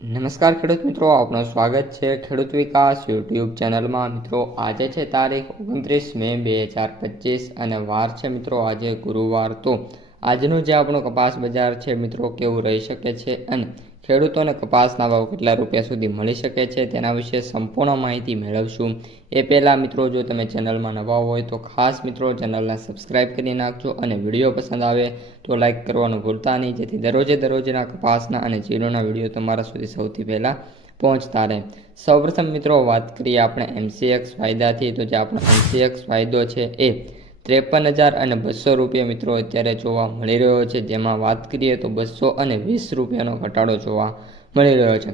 નમસ્કાર ખેડૂત મિત્રો, આપનું સ્વાગત છે ખેડૂત વિકાસ યુટ્યુબ ચેનલમાં। મિત્રો આજે છે તારીખ 29 મે 2025 અને વાર છે મિત્રો આજે ગુરુવાર। તો આજનું જે આપણું કપાસ બજાર છે મિત્રો કેવું રહી શકે છે અને ખેડૂતોને કપાસના ભાવ કેટલા રૂપિયા સુધી મળી શકે છે તેના વિશે સંપૂર્ણ માહિતી મેળવશું। એ પહેલાં મિત્રો જો તમે ચેનલમાં નવા હોય તો ખાસ મિત્રો ચેનલને સબસ્ક્રાઈબ કરી નાખજો અને વિડીયો પસંદ આવે તો લાઈક કરવાનું ભૂલતા નહીં, જેથી દરરોજના કપાસના અને જીરુના વિડીયો તમારા સુધી સૌથી પહેલાં પહોંચતા રહે। સૌપ્રથમ મિત્રો વાત કરીએ આપણે MCX વાયદાથી, તો જે આપણો MCX વાયદો છે એ 53,200 રૂપિયા મિત્રો અત્યારે જોવા મળી રહ્યો છે, જેમાં વાત કરીએ તો 220 રૂપિયાનો ઘટાડો જોવા મળી રહ્યો છે।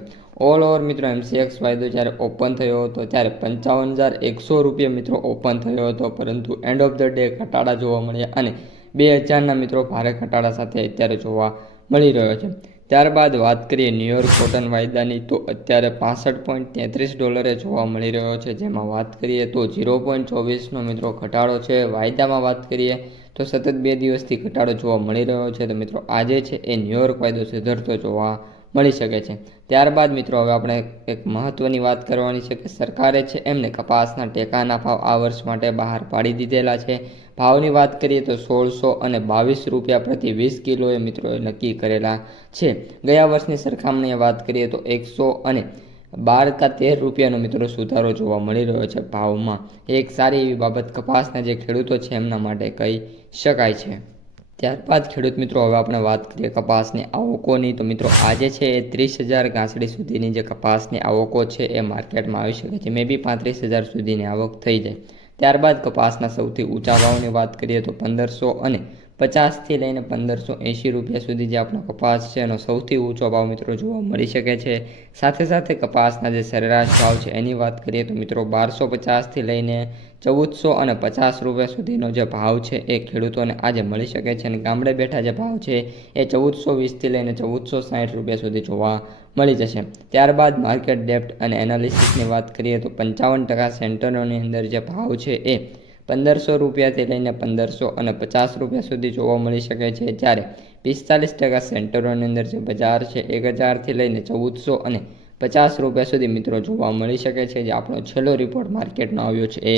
ઓલ ઓવર મિત્રો MCX વાયદો જ્યારે ઓપન થયો હતો ત્યારે 55,100 રૂપિયા મિત્રો ઓપન થયો હતો, પરંતુ એન્ડ ઓફ ધ ડે ઘટાડા જોવા મળ્યા અને 2000ના મિત્રો ભારે ઘટાડા સાથે અત્યારે જોવા મળી રહ્યો છે। ત્યારબાદ વાત કરીએ ન્યુયોર્ક કોટન વાયદાની, તો અત્યારે $65.33 જોવા મળી રહ્યો છે, જેમાં વાત કરીએ તો 0.24નો મિત્રો ઘટાડો છે। વાયદામાં વાત કરીએ તો સતત 2 દિવસથી ઘટાડો જોવા મળી રહ્યો છે, તો મિત્રો આજે છે એ ન્યુયોર્ક વાયદો સુધરતો જોવા મળી શકે છે। ત્યારબાદ મિત્રો હવે આપણે એક મહત્વની વાત કરવાની છે કે સરકારે છે એમને કપાસના ટેકાના ભાવ આ વર્ષ માટે બહાર પાડી દીધેલા છે। ભાવની વાત કરીએ તો 1622 રૂપિયા પ્રતિ 20 કિલોએ મિત્રોએ નક્કી કરેલા છે। ગયા વર્ષની સરખામણીએ વાત કરીએ તો 112 કે 13 રૂપિયાનો મિત્રો સુધારો જોવા મળી રહ્યો છે ભાવમાં। એક સારી એવી બાબત કપાસના જે ખેડૂતો છે એમના માટે કહી શકાય છે। ત્યારબાદ ખેડૂત મિત્રો હવે આપણે વાત કરીએ કપાસની આવકોની, તો મિત્રો આજે છે એ 30,000 ગાંસડી સુધીની જે કપાસની આવકો છે એ માર્કેટમાં આવી શકે છે, મે બી 35,000 સુધીની આવક થઈ જાય। ત્યારબાદ કપાસના સૌથી ઊંચા ભાવની વાત કરીએ તો 1550થી લઈને 1580 રૂપિયા સુધી જે આપણો કપાસ છે એનો સૌથી ઊંચો ભાવ મિત્રો જોવા મળી શકે છે। સાથે સાથે કપાસના જે સરેરાશ ભાવ છે એની વાત કરીએ તો મિત્રો 1250થી લઈને 1450 રૂપિયા સુધીનો જે ભાવ છે એ ખેડૂતોને આજે મળી શકે છે અને ગામડે બેઠા જે ભાવ છે એ 1420થી લઈને 1460 રૂપિયા સુધી જોવા મળી જશે। ત્યારબાદ માર્કેટ ડેપ્થ અને એનાલિસિસની વાત કરીએ તો 55% સેન્ટરોની અંદર જે ભાવ છે એ 1500 રૂપિયાથી લઈને 1550 રૂપિયા સુધી જોવા મળી શકે છે, જ્યારે 45% સેન્ટરોની અંદર જે બજાર છે 1000થી લઈને 1450 રૂપિયા સુધી મિત્રો જોવા મળી શકે છે, જે આપણો છેલ્લો રિપોર્ટ માર્કેટનો આવ્યો છે એ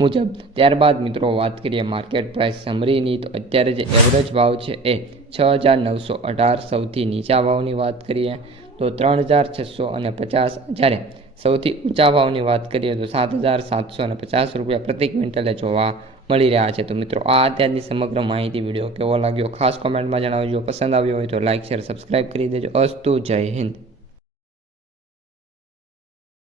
મુજબ। ત્યારબાદ મિત્રો વાત કરીએ માર્કેટ પ્રાઇસ સમરીની, તો અત્યારે જે એવરેજ ભાવ છે એ 6,918, સૌથી નીચા ભાવની વાત કરીએ તો 3,650, જ્યારે સૌથી ઊંચા ભાવની વાત કરીએ તો 7,750 રૂપિયા પ્રતિ ક્વિન્ટલે જોવા મળી રહ્યા છે। તો મિત્રો આ અત્યારની સમગ્ર માહિતી વિડીયો કેવો લાગ્યો ખાસ કોમેન્ટમાં જણાવજો। પસંદ આવ્યો હોય તો લાઇક શેર સબસ્ક્રાઈબ કરી દેજો। અસ્તુ, જય હિન્દ।